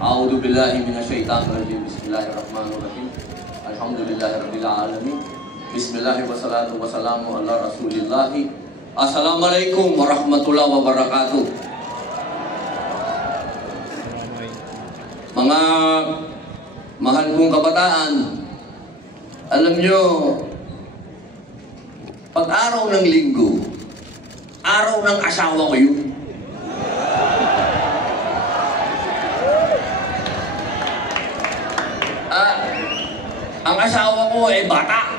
A'udzu billahi minasyaitonir rajim. Bismillahirrahmanirrahim. Alhamdulillahirabbil alamin. Bismillah wassalatu wassalamu ala Rasulillah. Assalamualaikum warahmatullahi wabarakatuh. Mga mahal kong kabataan, alam nyo, pag araw ng linggo, araw ng asawa ko yun. Ang asawa ko ay bata.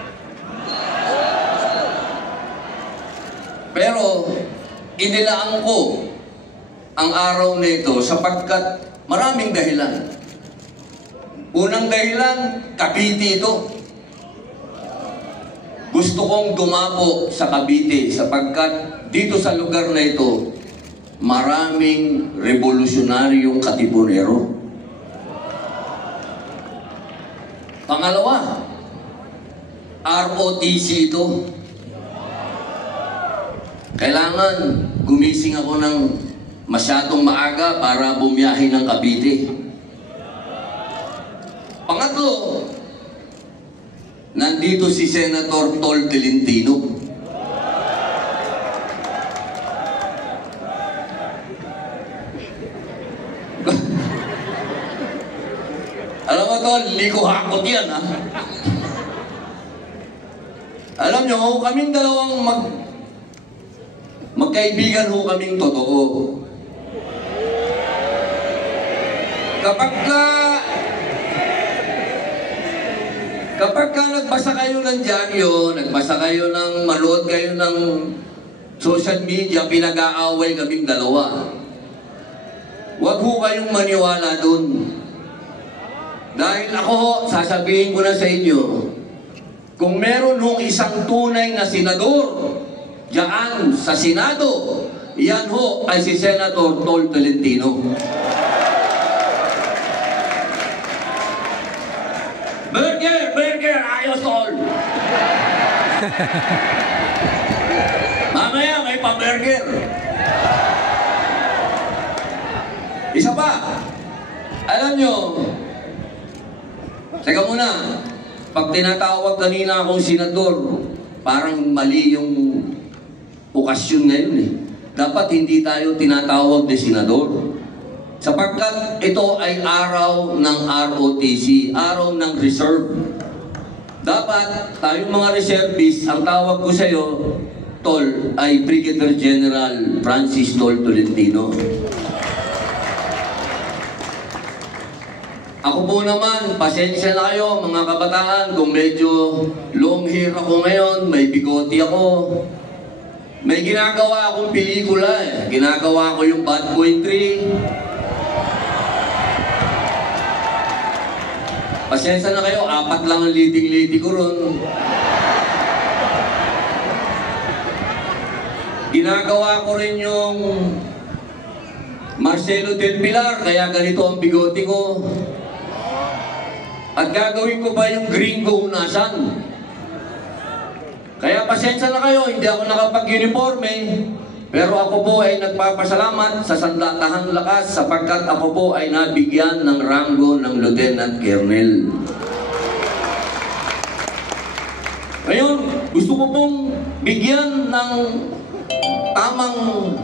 Pero inilaan ko ang araw nito sapagkat maraming dahilan. Unang dahilan, Cavite ito. Gusto kong dumapo sa Cavite sapagkat dito sa lugar na ito, maraming revolusyonaryong katipunero. Pangalawa, ROTC ito. Kailangan gumising ako ng masyadong maaga para bumiyahe ng Cavite. Pangatlo, nandito si Senator Tol Tolentino. Alam mo tol, liko-hakot yan ha. Alam nyo, kaming dalawang magkaibigan ho kaming totoo. Kapag nagbasa kayo ng dyaryo, nagbasa kayo ng manood kayo ng social media, pinag-aaway kaming dalawa. Huwag ho kayong maniwala dun. Dahil ako, sasabihin ko na sa inyo, kung meron hong isang tunay na senador diyan sa Senado, yan ho ay si Senator Tol Tolentino. Burger, ayos tol! Mamaya may pa-burger. Isa pa, alam nyo, teka muna, pag tinatawag kanina akong senador, parang mali yung okasyon ngayon eh. Dapat hindi tayo tinatawag de senador. Sapagkat ito ay araw ng ROTC, araw ng reserve. Dapat tayong mga reservists, ang tawag ko sa iyo, Tol, ay Brigadier General Francis Tol Tolentino. Ako po naman, pasensya na kayo mga kabataan kung medyo long hair ako ngayon, may bigoti ako. May ginagawa akong pelikula eh. Ginagawa ko yung Bad Boy 3. Pasensya na kayo, 4 lang ang leading-lady ko ron. Ginagawa ko rin yung Marcelo del Pilar, kaya ganito ang bigoti ko. At gagawin ko pa yung Gringo Unasan. Kaya pasensya na kayo, hindi ako nakapag-uniforme. Pero ako po ay nagpapasalamat sa Sandatahang Lakas sapagkat ako po ay nabigyan ng ranggo ng Lieutenant Colonel. Ngayon, gusto ko pong bigyan ng tamang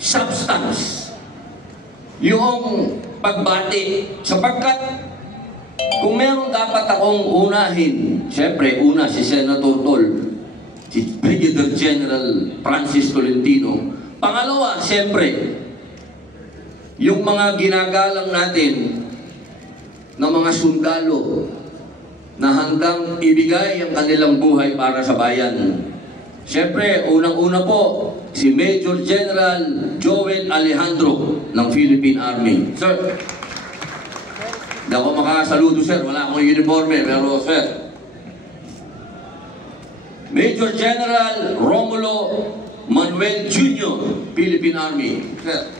substance yung pagbati sapagkat kung meron dapat akong unahin, siyempre una si Senator Tol, si Brigadier General Francis Tolentino. Pangalawa, siyempre yung mga ginagalang natin ng mga sundalo na handang ibigay ang kanilang buhay para sa bayan. Siyempre, unang-una po si Major General Joel Alejandro ng Philippine Army. Sir, hindi ako makasaludo sir, wala akong uniforme, pero sir. Major General Romulo Manuel Jr., Philippine Army. Sir.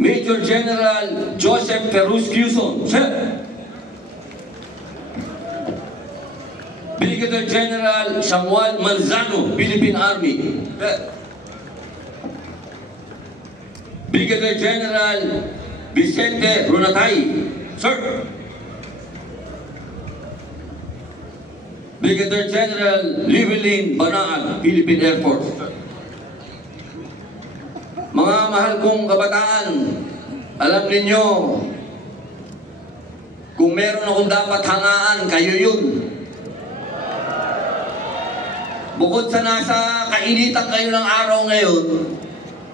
Major General Joseph Ferrus Quezon. Sir. Brigadier General Samuel Manzano, Philippine Army. Brigadier General Vicente Runatay. Sir. Brigadier General Llewellyn Banaag, Philippine Air Force. Mga mahal kong kabataan, alam ninyo, kung meron akong dapat hangaan, kayo yun. Bukod sa nasa kainitan kayo ng araw ngayon,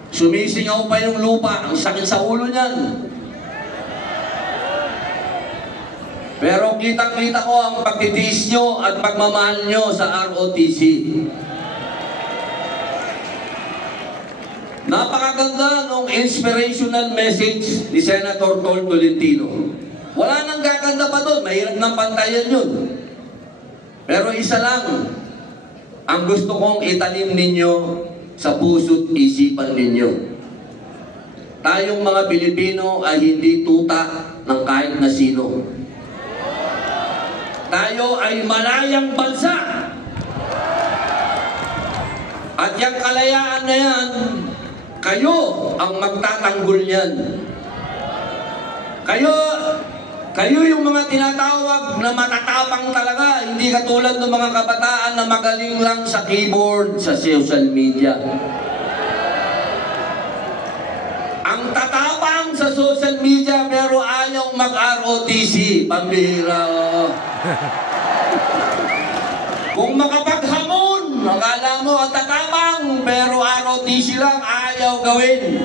sumisingaw pa yung lupa, ang sakit sa ulo niyan. Pero kitang-kita ko ang pagtitiis nyo at pagmamahal nyo sa ROTC. Napakaganda ng inspirational message ni Senator Tol Tolentino. Wala nang gaganda pa doon, mahirap ng pantayan yun. Pero isa lang, ang gusto kong itanim ninyo sa puso't isipan ninyo. Tayong mga Pilipino ay hindi tuta ng kahit na sino. Tayo ay malayang bansa. At yung kalayaan na yan, kayo ang magtatanggol niyan. Kayo yung mga tinatawag na matatapang talaga, hindi katulad ng mga kabataan na magaling lang sa keyboard, sa social media. Ang tatapang sa social media pero ayaw mag-ROTC. Pambihira. Kung makapaghamon, akala mo ang tatapang pero ROTC lang ayaw gawin.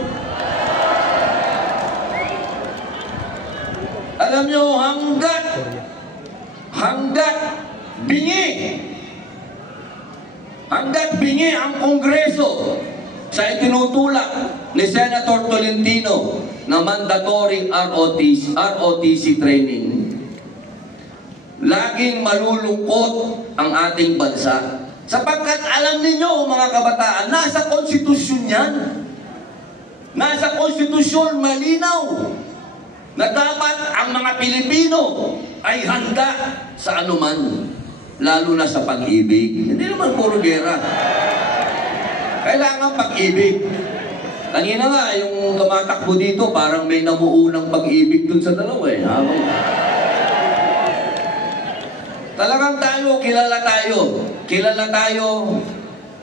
Alam nyo, hanggat bingi ang Kongreso sa itinutulak ni Senator Tolentino na mandatory ROTC training, laging malulungkot ang ating bansa. Sapagkat alam ninyo mga kabataan, nasa konstitusyon yan. Nasa konstitusyon malinaw na dapat ang mga Pilipino ay handa sa anuman, lalo na sa pag-ibig. Hindi naman puro gera. Kailangan pag-ibig. Kanina nga, yung tumatakbo dito, parang may namuunang pag-ibig dun sa dalawa eh. Talagang kilala tayo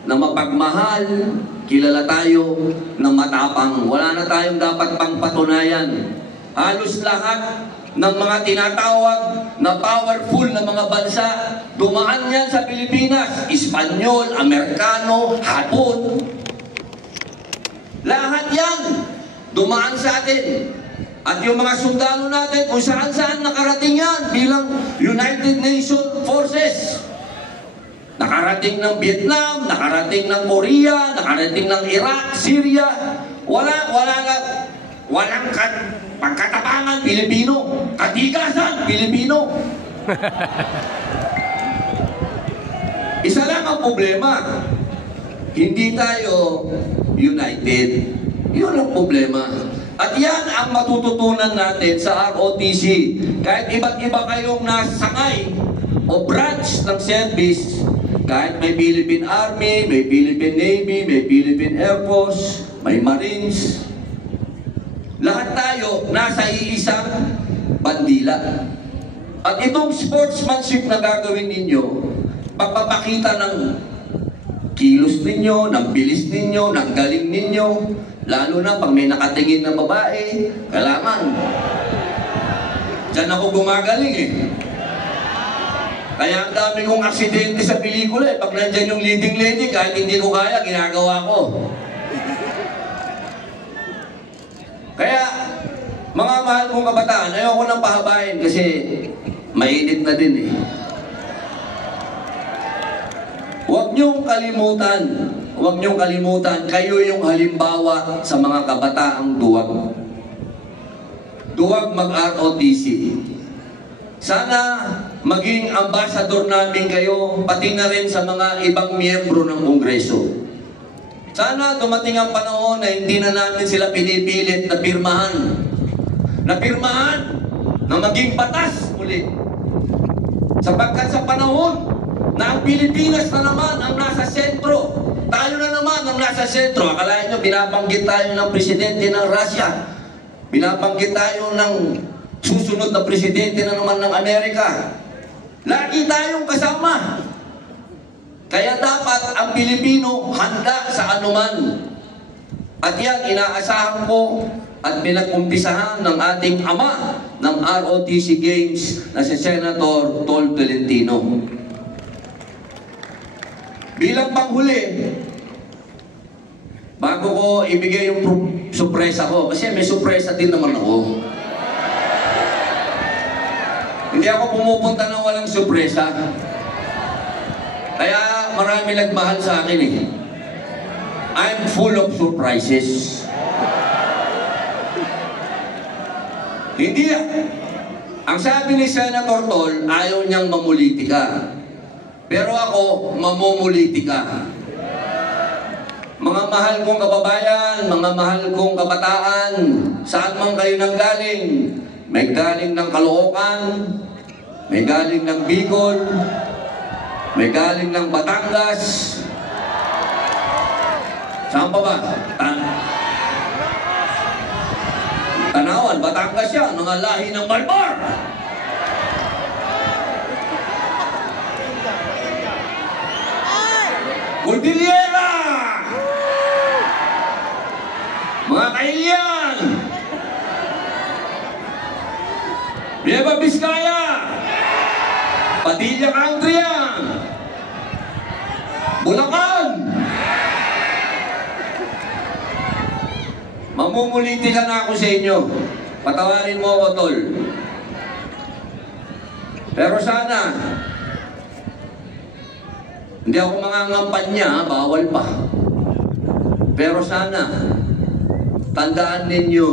na mapagmahal, kilala tayo na matapang. Wala na tayong dapat pang patunayan. Halos lahat ng mga tinatawag na powerful na mga bansa, dumaan yan sa Pilipinas. Espanyol, Amerikano, Hapon. Lahat yan, dumaan sa atin. At yung mga sundalo natin, kung saan-saan nakarating yan bilang United Nations Forces. Nakarating ng Vietnam, nakarating ng Korea, nakarating ng Iraq, Syria. Walang pagkatapangan Pilipino, katigasan Pilipino. Isa lang ang problema, hindi tayo united. Yun ang problema. At yan ang matututunan natin sa ROTC. Kahit iba't iba kayong nasangay o branch ng service, kahit may Philippine Army, may Philippine Navy, may Philippine Air Force, may Marines, lahat tayo nasa iisang bandila. At itong sportsmanship na gagawin ninyo, pagpapakita ng kilos ninyo, ng bilis ninyo, ng galing ninyo, lalo na pag may nakatingin na babae, kailangan. Diyan ako gumagaling eh. Kaya ang dami kong aksidente sa pelikula eh. Pag nandyan yung leading lady, kahit hindi ko kaya, ginagawa ko. Kaya, mga mahal kong kabataan, ayoko nang pahabain kasi mainit na din eh. Huwag niyong kalimutan, kayo yung halimbawa sa mga kabataang duwag. Duwag mag-ROTC. Sana maging ambassador namin kayo, pati na rin sa mga ibang miyembro ng Kongreso. Sana dumating ang panahon na hindi na namin sila pinipilit na pirmahan. Na maging batas ulit. Sapagkat sa panahon na ang Pilipinas na naman ang nasa sentro, tayo na naman ang nasa sentro. Akalain nyo, binabanggit tayo ng presidente ng Russia. Binabanggit tayo ng susunod na presidente na naman ng Amerika. Lagi tayong kasama. Kaya dapat ang Pilipino handa sa anuman. At yan, inaasahan ko at pinag-umpisahan ng ating ama ng ROTC Games na si Senator Tol Tolentino. Bilang panghuli, bago ko ibigay yung sorpresa ko, kasi may sorpresa din naman ako. Hindi ako pumupunta ng walang sorpresa. Kaya marami nagmahal sa akin eh. I'm full of surprises. Hindi ang sabi ni Senator Tol, ayaw niyang mamulitika. Pero ako, mamumulitika. Mga mahal kong kababayan, mga mahal kong kabataan, saan man kayo nanggaling, may galing ng Caloocan, may galing ng Bicol, may galing ng Batangas. Saan pa ba? Tanawan, Batangas yan, mga lahi ng Malbar. Cordillera! Mga Kailian! Nueva Vizcaya! Padilla Country yan! Bulacan! Mamumuliti ka na ako sa inyo. Patawarin mo ako, Tol. Pero sana, hindi ako mangangampanya, bawal pa. Pero sana, tandaan ninyo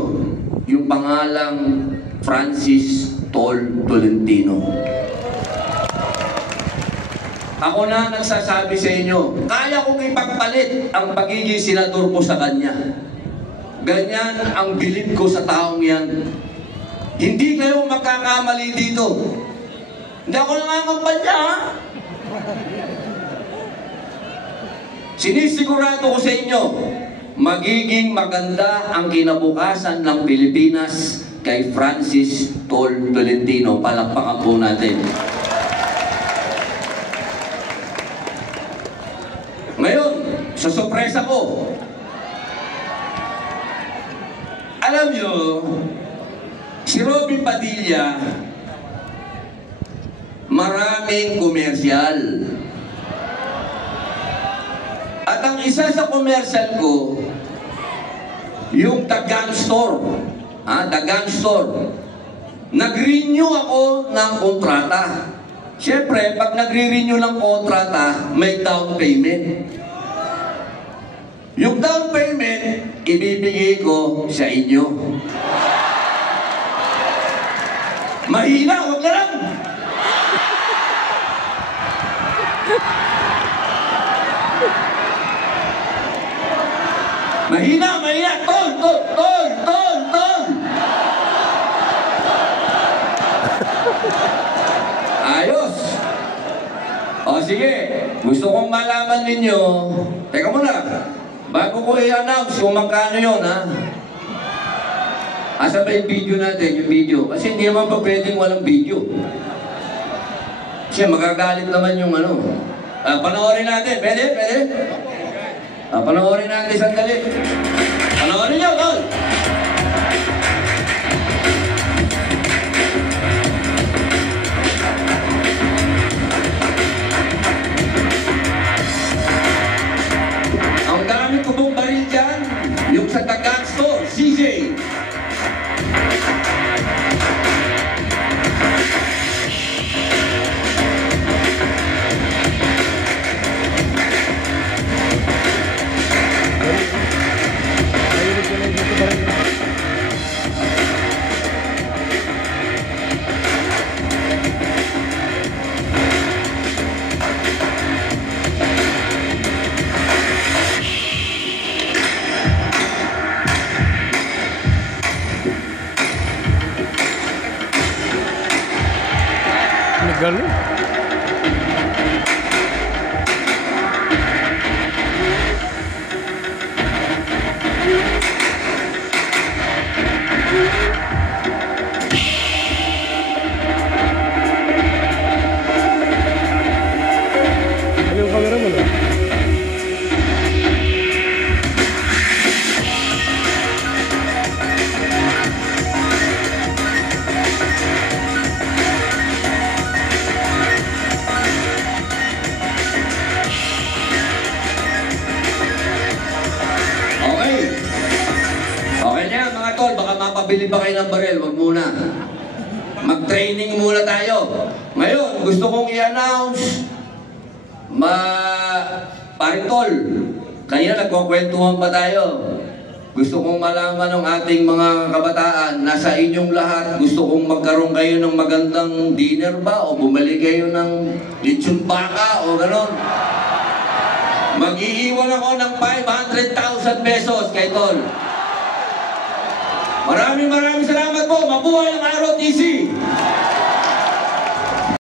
yung pangalang Francis Tol Tolentino. Ako na nagsasabi sa inyo, kaya kong ipagpalit ang pagiging senador ko sa kanya. Ganyan ang bilib ko sa taong yan. Hindi kayo magkakamali dito. Hindi ako nangangampanya, ha? Sinisigurado ko sa inyo, magiging maganda ang kinabukasan ng Pilipinas kay Francis Tol Tolentino. Palakpakan po natin. Ngayon, sa sorpresa ko, alam nyo, si Robin Padilla, maraming komersyal. At ang isa sa komersyal ko, yung The Gun Store. The Gun Store. Nag-renew ako ng kontrata. Siyempre, pag nagre-renew ng kontrata, may down payment. Yung down payment, ibibigay ko sa inyo. Mahina, huwag na lang! Mahina, mahina! Tol, tol, tol, tol, tol! Ayos! O sige, gusto kong malaman ninyo. Teka muna, bago ko i-announce kung magkano yun, ha? Asa ba yung video natin, yung video? Kasi hindi naman pa pwedeng walang video. Kasi magagalit naman yung ano. Panoorin natin, pwede? Pwede? Panoorin natin sandali. Panoorin nyo, tol! Ang dami ko pong baril dyan, yung sa The Gun Store, CJ. Galing. makabili pa kayo ng baril, wag muna. Mag-training muna tayo. Ngayon, gusto kong i-announce, Paritol, kaya nagkukwentuhan pa tayo. Gusto kong malaman ng ating mga kabataan, nasa inyong lahat, gusto kong magkaroon kayo ng magandang dinner ba? O bumalik kayo ng lechon baka o gano'n? Mag-iiwan ako ng 500,000 pesos kay Tol. Maraming salamat po. Mabuhay ang ROTC!